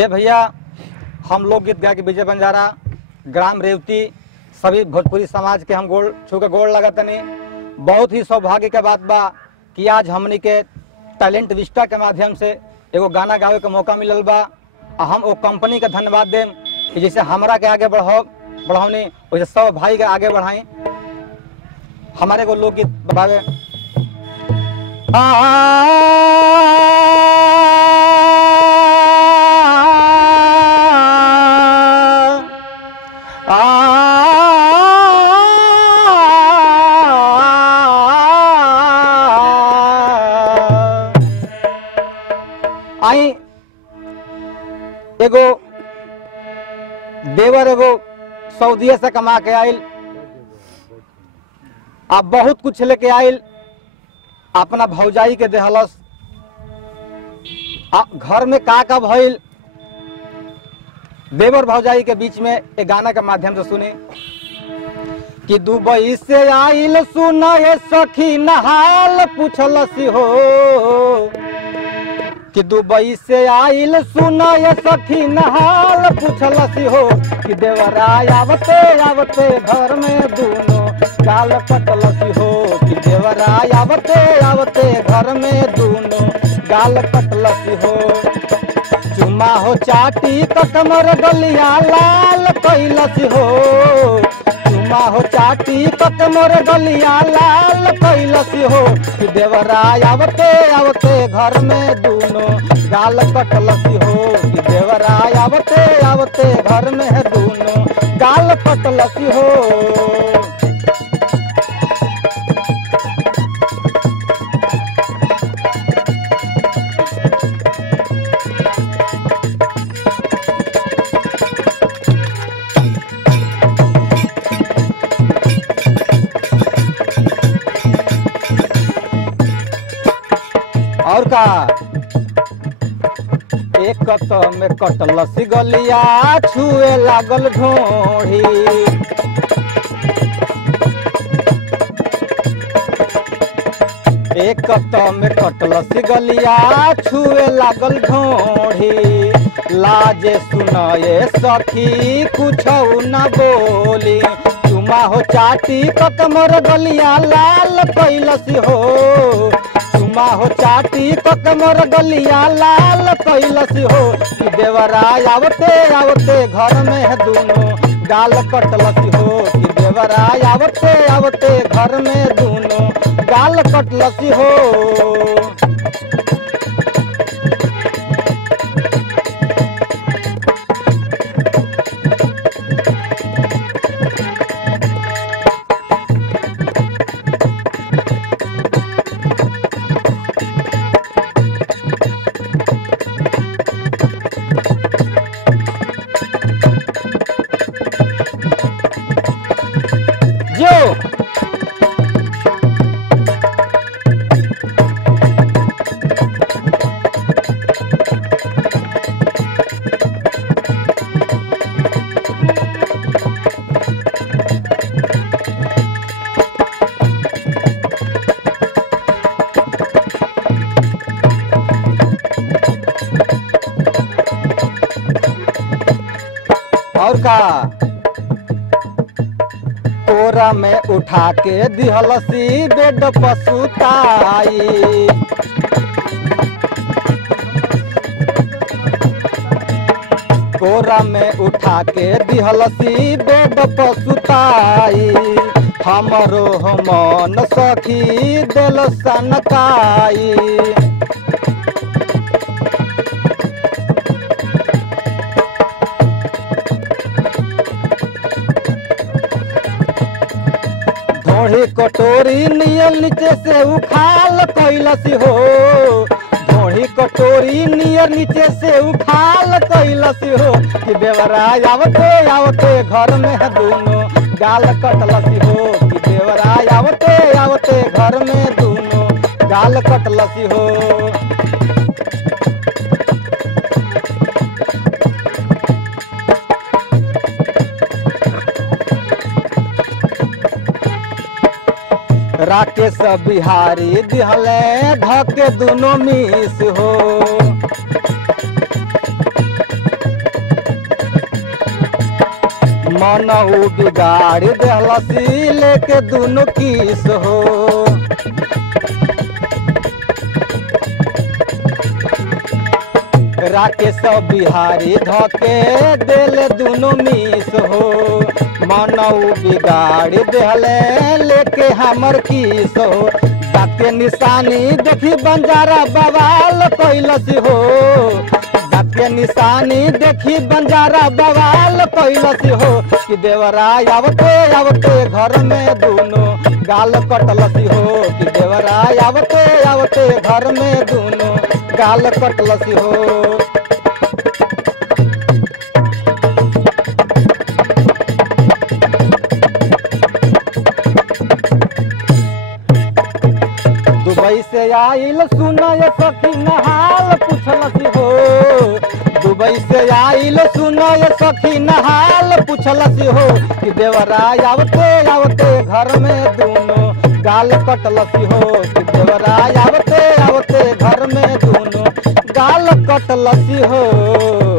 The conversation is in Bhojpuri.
ये भैया हम लोग गीत गा के विजय बंजारा ग्राम रेवती सभी भोजपुरी समाज के हम गोड़ छू के गोड़ लगतनी। बहुत ही सौभाग्य के बात बा कि आज हमनी के टैलेंट विस्टा के माध्यम से एगो गाना गावे के मौका मिलल बा। हम वो कंपनी का धन्यवाद देम कि जैसे हमरा के आगे बढ़ौनी वैसे सब भाई के आगे बढ़ाई। हमारे को लोकगीत बतावे आई एगो देवर एगो सऊदीया से कमा के आयल, आप बहुत कुछ लेके आयल, अपना भौजाई के देहलस। घर में का भइल देवर भौजाई के बीच में एक गाना के माध्यम से सुने कि दुबई से आइल सुना ये सखी नहाल पूछलसी हो कि दुबई से आइल सुना ये सखी नहाल पूछलसी हो कि देवरा आवते आवते घर में दोनों गाल कटलसी हो कि देवरा आवते आवते घर में दोनों गाल कटलसी हो। चुमा हो चाटी कटमर गलिया लाल कैलसी हो, चुमा हो चाटी कटमर गलिया लाल कैलसी हो कि देवरा आवते आवते घर में दोनों गाल कटलसी हो कि देवरा आवते आवते घर में दोनों गाल कटलसी हो। और का एक कत में कटलसी गलिया छुए लागल ढोढ़ी, एक कत में कटलसी गलिया छुए लागल ढोढ़ी। लाजे सुनाए सखी कुछ न बोली, चुमा हो चाटी कटमर गलिया लाल कैलसी हो, चुमा हो चाटी कटमर गलिया लाल कैलसी हो कि देवरा आवते आवते घर में दोनों गाल कटलसी हो कि देवरा आवते आवते घर में दोनों गाल कटलसी हो। और का तोरा में उठा के दिहलसी बेड पसुताई, तोरा में उठा के दिहलसी बेड पसुताई। हमरो मन सखी दिल सनकाई, ढोढ़ी कटोरी नियल नीचे से उखाल कैलसी हो, ढोढ़ी कटोरी नियर नीचे से उखाल कैलसी हो कि देवरा आवते आवते घर में दोनों गाल कटलसी हो कि देवरा आवते आवते घर में दोनों गाल कटलसी हो। राकेश बिहारी दिहले ढके दोनों मिस हो, मनऊ बिगाड़ देहलसी लेके दोनों किस हो। राकेश बिहारी धके देले दोनों मिस हो। मनऊ बिगाड़ देहले लेके हमर किस हो। दाँत के निशानी देखी बंजारा बवाल कैलसी हो। दाँत के निशानी देखी बंजारा बवाल कैलसी हो कि देवरा आवते आवते घर में दोनों गाल कटलसी हो। कि देवरा आवते आवते घर में दोनों गाल कटलसी हो। दुबई से आइल सुनय सखी नहाल पूछलसी हो। दुबई से आइल सुनय सखी नहाल पूछलसी हो कि देवरा आवते आवते घर में दोनों गाल कटलसी हो। कि देवरा आवते आवते घर में दोनों गाल कटलसी हो।